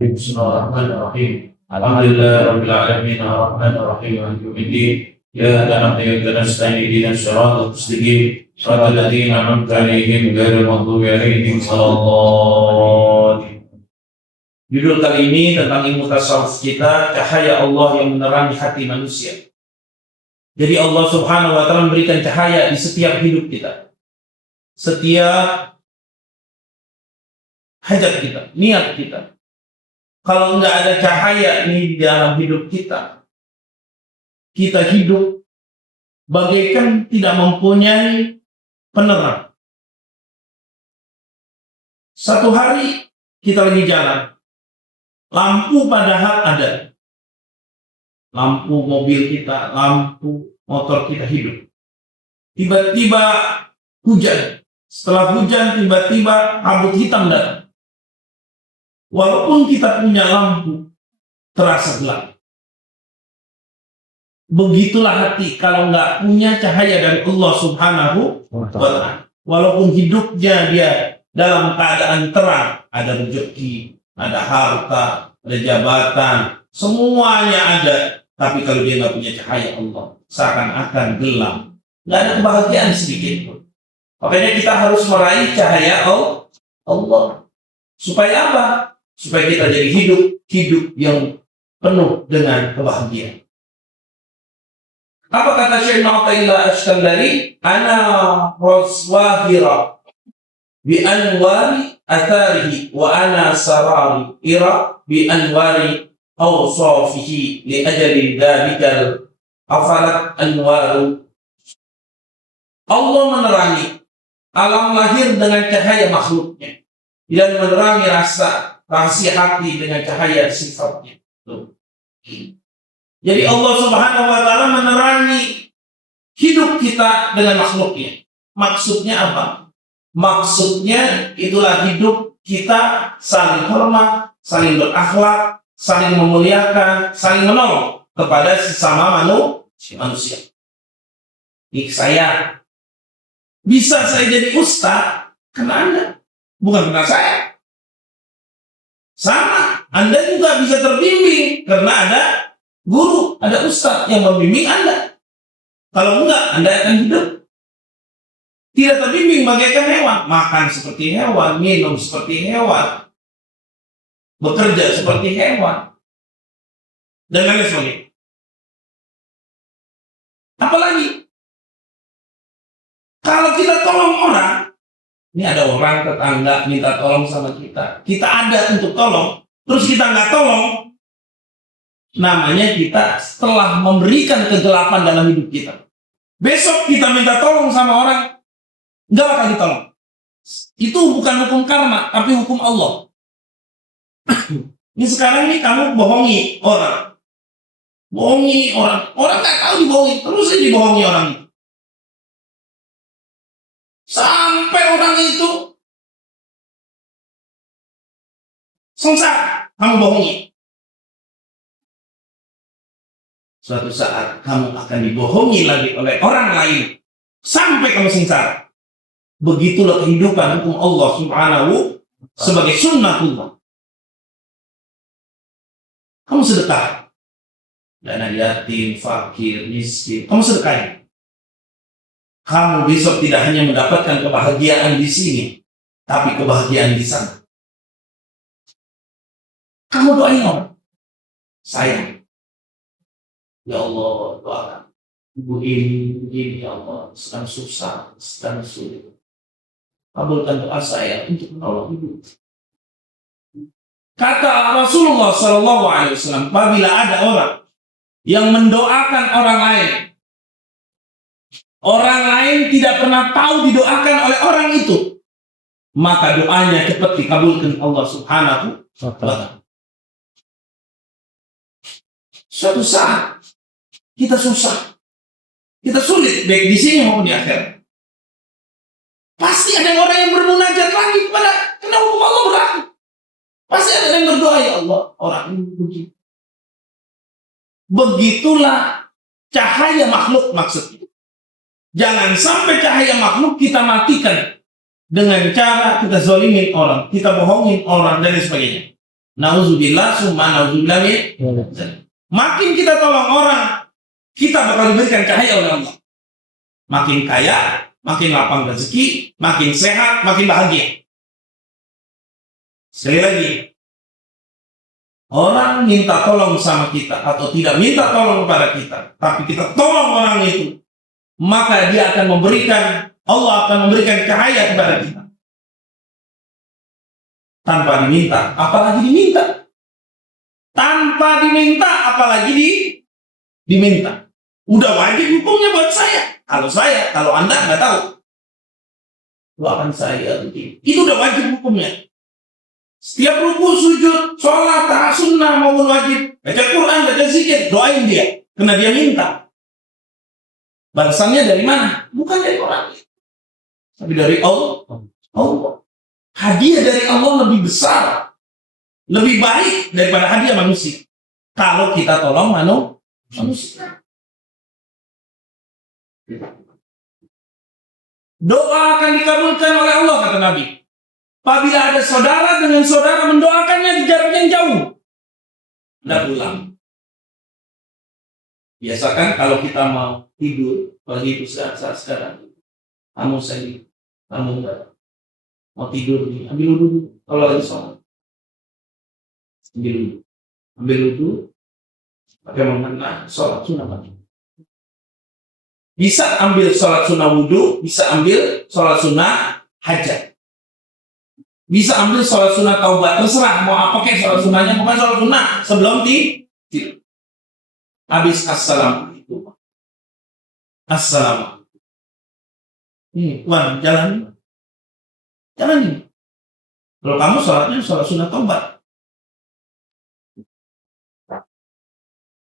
Bismillahirrahmanirrahim. Alhamdulillahirabbil alamin arrahmanir rahim maliki yaumiddin. Iyyaka na'budu wa iyyaka nasta'in ihdinas siratal mustaqim siratal ladzina an'amta 'alaihim ghairil maghdubi 'alaihim waladdallin. Judul kali ini tentang ilmu tasawuf kita, cahaya Allah yang menerangi hati manusia. Jadi Allah Subhanahu wa taala memberikan cahaya di setiap hidup kita. Setiap hajat kita, niat kita. Kalau nggak ada cahaya ini di dalam hidup kita, kita hidup bagaikan tidak mempunyai penerang. Satu hari kita lagi jalan, lampu padahal ada. Lampu mobil kita, lampu motor kita hidup. Tiba-tiba hujan. Setelah hujan, tiba-tiba kabut hitam datang. Walaupun kita punya lampu, terasa gelap. Begitulah hati kalau nggak punya cahaya dari Allah Subhanahu wa ta'ala. Walaupun hidupnya dia dalam keadaan terang, ada rezeki, ada harta, ada jabatan, semuanya ada. Tapi kalau dia nggak punya cahaya Allah, seakan-akan gelap. Nggak ada kebahagiaan sedikit pun. Makanya kita harus meraih cahaya Allah. Supaya apa? Supaya kita jadi hidup yang penuh dengan kebahagiaan. Apa kata Syekh Mu'taila Ash-Shkandari? Ana raswahira bi anwari atharihi wa ana sarari ira bi anwari awsafihi li ajali dhalikal afalat anwaru. Allah menerangi alam lahir dengan cahaya makhluknya dan menerangi rahasia hati dengan cahaya sifatnya. Jadi Allah Subhanahu wa ta'ala menerangi hidup kita dengan makhluknya. Maksudnya apa? Maksudnya itulah hidup kita saling hormat, saling berakhlak, saling memuliakan, saling menolong kepada sesama manusia. Ini saya bisa jadi ustaz karena Anda, bukan karena saya. Sama, Anda juga bisa terbimbing karena ada guru, ada ustaz yang membimbing Anda. Kalau enggak, Anda akan hidup tidak terbimbing bagaikan hewan, makan seperti hewan, minum seperti hewan, bekerja seperti hewan, dan lain sebagainya. Apalagi kalau kita tolong orang, ini ada orang tetangga minta tolong sama kita. Kita ada untuk tolong, terus kita nggak tolong. Namanya kita setelah memberikan kegelapan dalam hidup kita. Besok kita minta tolong sama orang, nggak bakal ditolong. Itu bukan hukum karma, tapi hukum Allah. Ini sekarang ini kamu bohongi orang. Orang nggak tahu dibohongi, terus aja dibohongi orang itu. Sampai orang itu sengsara, kamu bohongi. Suatu saat kamu akan dibohongi lagi oleh orang lain sampai kamu sengsara. Begitulah kehidupan hukum Allah Subhanahu sebagai sunnatullah. Kamu sedekah, dana yatim, fakir, miskin, kamu sedekahin. Kamu besok tidak hanya mendapatkan kebahagiaan di sini, tapi kebahagiaan di sana. Kamu doain orang. Sayang, ya Allah, doakan ibu ini ya Allah, sedang susah, sedang sulit. Kabulkan doa saya untuk menolong ibu. Kata Rasulullah SAW, apabila ada orang yang mendoakan orang lain tidak pernah tahu didoakan oleh orang itu, maka doanya cepat dikabulkan Allah Subhanahu wa ta'ala. Suatu saat kita susah, kita sulit baik di sini maupun di akhirat. Pasti ada orang yang bermunajat lagi karena hukum Allah berlaku. Pasti ada yang berdoa, ya Allah, orang ini begini. Begitulah cahaya makhluk maksudnya. Jangan sampai cahaya makhluk kita matikan dengan cara kita zalimin orang, kita bohongin orang, dan sebagainya. Nauzubillah, summa nauzubillah min. Makin kita tolong orang, kita bakal diberikan cahaya oleh Allah. Makin kaya, makin lapang rezeki, makin sehat, makin bahagia. Sekali lagi, orang minta tolong sama kita atau tidak minta tolong kepada kita, tapi kita tolong orang itu, maka dia akan memberikan, Allah akan memberikan cahaya kepada kita. Tanpa diminta, apalagi diminta. Tanpa diminta, apalagi diminta. Udah wajib hukumnya buat saya. Kalau Anda nggak tahu, doakan saya. Itu udah wajib hukumnya. Setiap ruku, sujud, sholat, sunnah maupun wajib, baca Quran, baca zikir, doain dia. Karena dia minta. Balasannya dari mana? Bukan dari orang, tapi dari Allah. Hadiah dari Allah lebih besar, lebih baik daripada hadiah manusia. Kalau kita tolong manusia. Doa akan dikabulkan oleh Allah, kata Nabi. Apabila ada saudara dengan saudara mendoakannya di jarak yang jauh. Dan ulang. Biasakan kalau kita mau tidur, apalagi itu saat sekarang, kamu enggak mau tidur nih, ambil wudhu. Kalau lagi sholat, ambil wudhu, pakai mengenai sholat sunnah. Bisa ambil sholat sunnah wudhu, bisa ambil sholat sunnah hajat, bisa ambil sholat sunnah taubat, terserah mau apa kayak sholat sunnahnya, bukan sholat sunnah sebelum tidur. Habis assalamualaikum. Assalamualaikum. Ini, Wan, jalan ini. Kalau kamu sholatnya sholat sunnah taubat,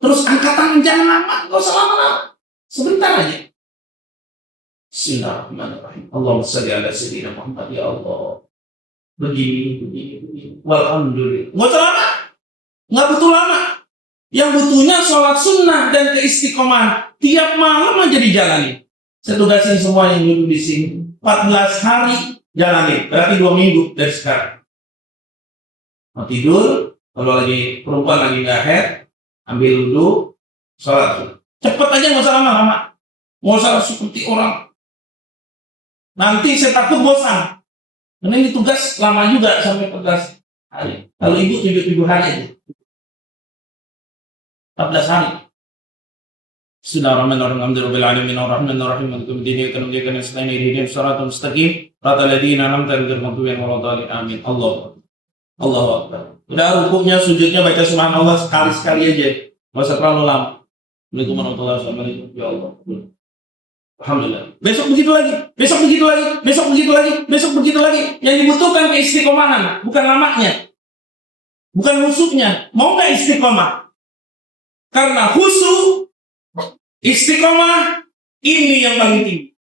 terus angkat tangan, jangan lama, gak usah lama-lama, sebentar aja. Bismillahirrahmanirrahim. Allahumma shalli ala sayyidina Muhammad. Ya Allah, begini. Walhamdulillah. Gak usah lama, gak butuh lama. Yang butuhnya sholat sunnah dan keistiqomahan. Tiap malam aja dijalani. Saya tugasin semua yang duduk di sini 14 hari jalani, berarti 2 minggu dari sekarang. Mau tidur, kalau lagi perempuan lagi nggak head, ambil wudhu, sholat. Cepet aja, nggak usah lama-lama. Nggak usah seperti orang. Nanti saya takut bosan. Karena ini tugas lama juga sampai 14 hari. Kalau ibu 7 hari aja. 14 hari. Bismillahirrahmanirrahim. Alhamdulillahirabbil alamin arrahmanirrahim maliki yaumiddin iyyaka na'budu wa iyyaka nasta'in ihdinas siratal mustaqim siratal ladzina an'amta 'alaihim ghairil maghdubi 'alaihim waladdallin. Amin. Allahu Akbar. Udah rukuknya, sujudnya baca subhanallah sekali-sekali aja. Enggak usah terlalu lama. Assalamualaikum warahmatullahi wabarakatuh. Ya Allah. Alhamdulillah. Besok begitu lagi. Besok begitu lagi. Yang dibutuhkan keistiqomahan, bukan lamanya. Bukan husuknya. Mau enggak istiqomah? Karena khusyuk, istiqomah ini yang paling tinggi.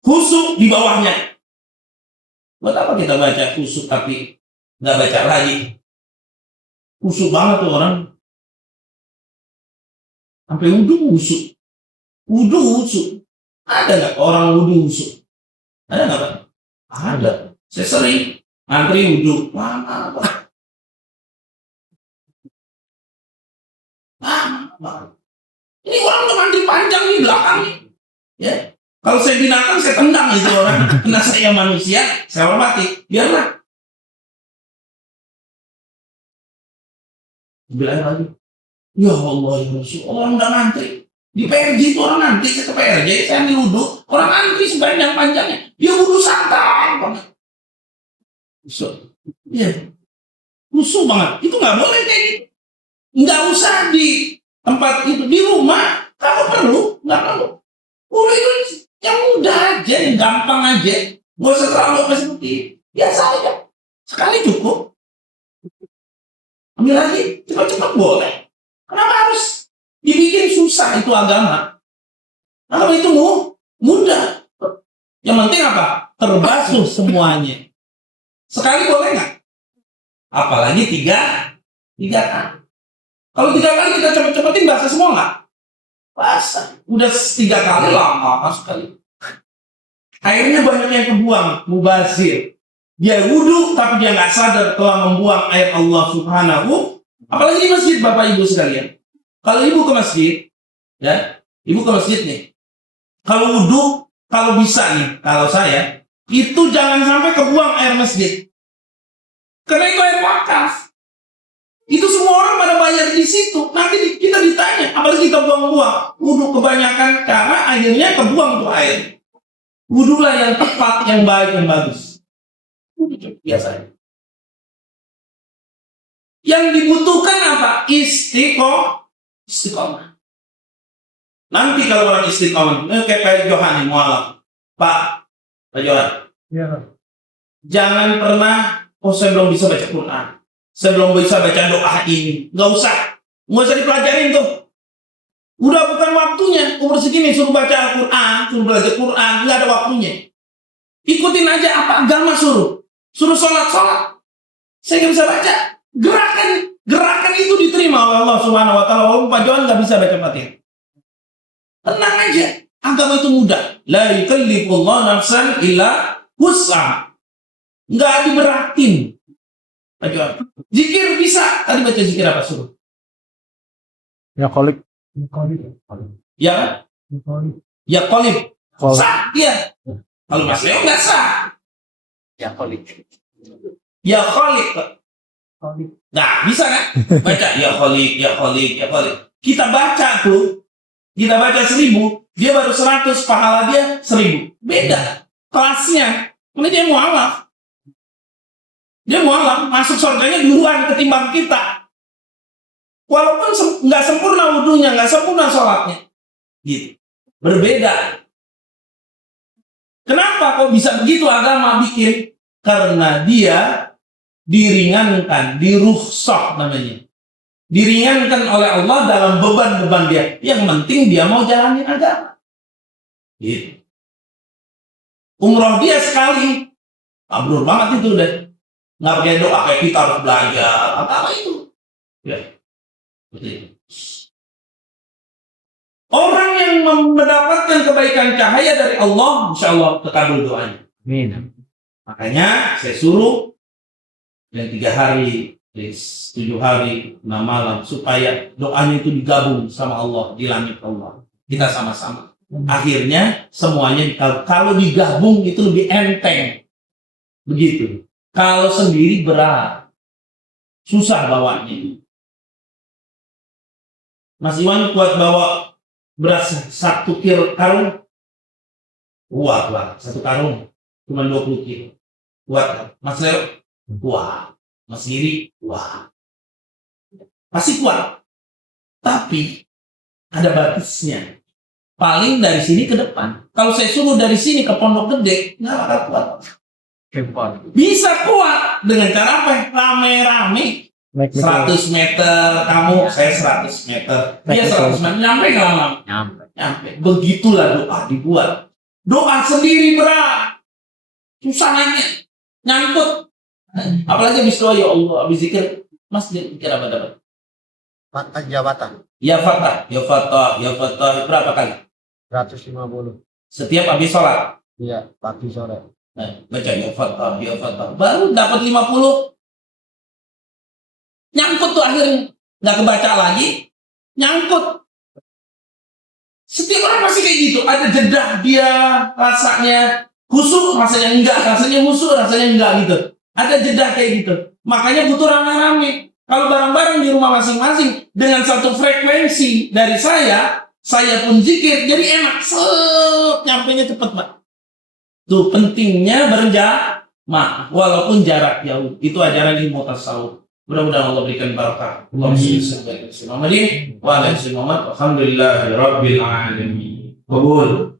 Khusyuk di bawahnya. Buat apa kita baca khusyuk tapi nggak baca lagi? Khusyuk banget tuh orang. Sampai wudhu khusyuk. Ada nggak orang wudhu khusyuk? Ada nggak, Pak? Ada. Saya sering ngantri wudhu. Lama, Pak. Ini orang udah ngantri panjang nih belakang nih. Ya. Kalau saya binatang saya tendang itu orang. Karena saya manusia, saya hormati. Biarlah. Bilang lagi. Ya Allah, ya Rasul, orang udah ngantri. Di PRJ itu orang ngantri, saya ke PRJ, saya ambil wudhu. Orang ngantri sepanjang-panjangnya. Dia wudhu santai banget. Ya. Musuh banget. Itu nggak boleh kayak gitu. Nggak usah di tempat itu, di rumah kalau perlu, nggak perlu. Udah itu yang mudah aja, yang gampang aja. Nggak usah terlalu seperti biasa aja. Sekali cukup. Ambil lagi, cepat-cepat boleh. Kenapa harus dibikin susah itu agama? Kalau itu mudah. Yang penting apa? Terbasuh semuanya. Sekali boleh nggak? Apalagi tiga kali. Kalau 3 kali kita cepet-cepetin basah semua nggak? Basah. Udah 3 kali lama sekali. Airnya banyak yang kebuang, mubazir. Dia wudhu tapi dia nggak sadar telah membuang air Allah Subhanahu. Apalagi di masjid, Bapak Ibu sekalian. Kalau ibu ke masjid, ya, ibu ke masjid nih. Kalau wudhu, kalau bisa nih, kalau saya, itu jangan sampai kebuang air masjid. Karena itu air wakaf. Itu semua orang pada bayar di situ. Nanti kita ditanya, apalagi kita buang-buang. Wudhu kebanyakan, karena akhirnya kebuang tuh air. Wudhulah yang tepat, yang baik, yang bagus. Biasanya. Yang dibutuhkan apa? Istiqomah. Nanti kalau orang istiqomah, kayak Pak Johan yang mualaf. Pak Johan. Ya. Jangan pernah, saya belum bisa baca Quran. Saya belum bisa baca doa ini. Nggak usah dipelajarin tuh. Udah bukan waktunya. Umur segini suruh baca Al-Quran, suruh belajar Quran, nggak ada waktunya. Ikutin aja apa agama suruh. Suruh sholat. Saya nggak bisa baca. Gerakan itu diterima oleh Allah Subhanahu Wa Taala. Walaupun Pak Johan nggak bisa baca Fatihah. Tenang aja. Agama itu mudah. La yukallifullahu nafsan illa wus'aha. Nggak diberatin. Pak Johan. Zikir bisa. Tadi baca zikir apa suruh? Ya kolik. Ya. Ya kolik. Sah dia. Kalau Mas Leo nggak sah. Ya kolik. Nah, bisa kan? Baca ya kholik. Kita baca 1000, dia baru 100, pahala dia 1000. Beda kelasnya. Ini dia mualaf. Masuk surganya duluan ketimbang kita. Walaupun nggak sempurna wudunya, nggak sempurna sholatnya. Gitu. Berbeda. Kenapa kok bisa begitu agama bikin? Karena dia diringankan, dirukhsah namanya. Diringankan oleh Allah dalam beban-beban dia. Yang penting dia mau jalanin agama. Gitu. Umroh dia sekali. Mabrur banget itu deh. Nggak pakai doa kayak kita harus belajar. Apa itu? Ya. Betul. Orang yang mendapatkan kebaikan cahaya dari Allah, insya Allah terkabul doanya. Amin. Makanya saya suruh dan 3 hari, 7 hari, 6 malam, supaya doanya itu digabung sama Allah di langit Allah. Kita sama-sama. Akhirnya semuanya kalau digabung itu lebih enteng. Begitu. Kalau sendiri berat, susah bawanya. Mas Iwan kuat bawa beras 1 karung? Kuat lah, 1 karung cuma 20 kilo. Kuat. Mas Leo? Kuat. Mas Giri? Kuat. Pasti kuat. Tapi ada batasnya. Paling dari sini ke depan. Kalau saya suruh dari sini ke Pondok Gede, nggak bakal kuat. Bisa kuat dengan cara apa? Rame-rame. 100 meter kamu, saya 100 meter. Dia 100 meter. Nyampe nggak lama? Nyampe. Begitulah doa dibuat. Doa sendiri berat. Susah nanya. Nyangkut. Apalagi habis doa, ya Allah, habis zikir. Mas zikir apa dapat? Fatah jabatan. Ya Fatah. Berapa kali? 150. Setiap habis sholat? Iya, pagi sore. Nah, baca ya Fatah. Baru dapat 50. Nyangkut tuh akhirnya. Nggak kebaca lagi. Nyangkut. Setiap orang pasti kayak gitu. Ada jeda dia rasanya khusyuk, rasanya enggak. Rasanya khusyuk, rasanya enggak gitu. Ada jeda kayak gitu. Makanya butuh rame-rame. Kalau bareng-bareng di rumah masing-masing dengan satu frekuensi dari saya pun zikir, jadi enak. Nyampainya cepet, Pak. Tuh pentingnya berjamaah walaupun jarak jauh. Itu ajaran ilmu tasawuf. Mudah-mudahan Allah berikan barakah. Allahumma shalli ala Muhammad wa ala ali Muhammad. Alhamdulillahirabbil alamin. Qabul.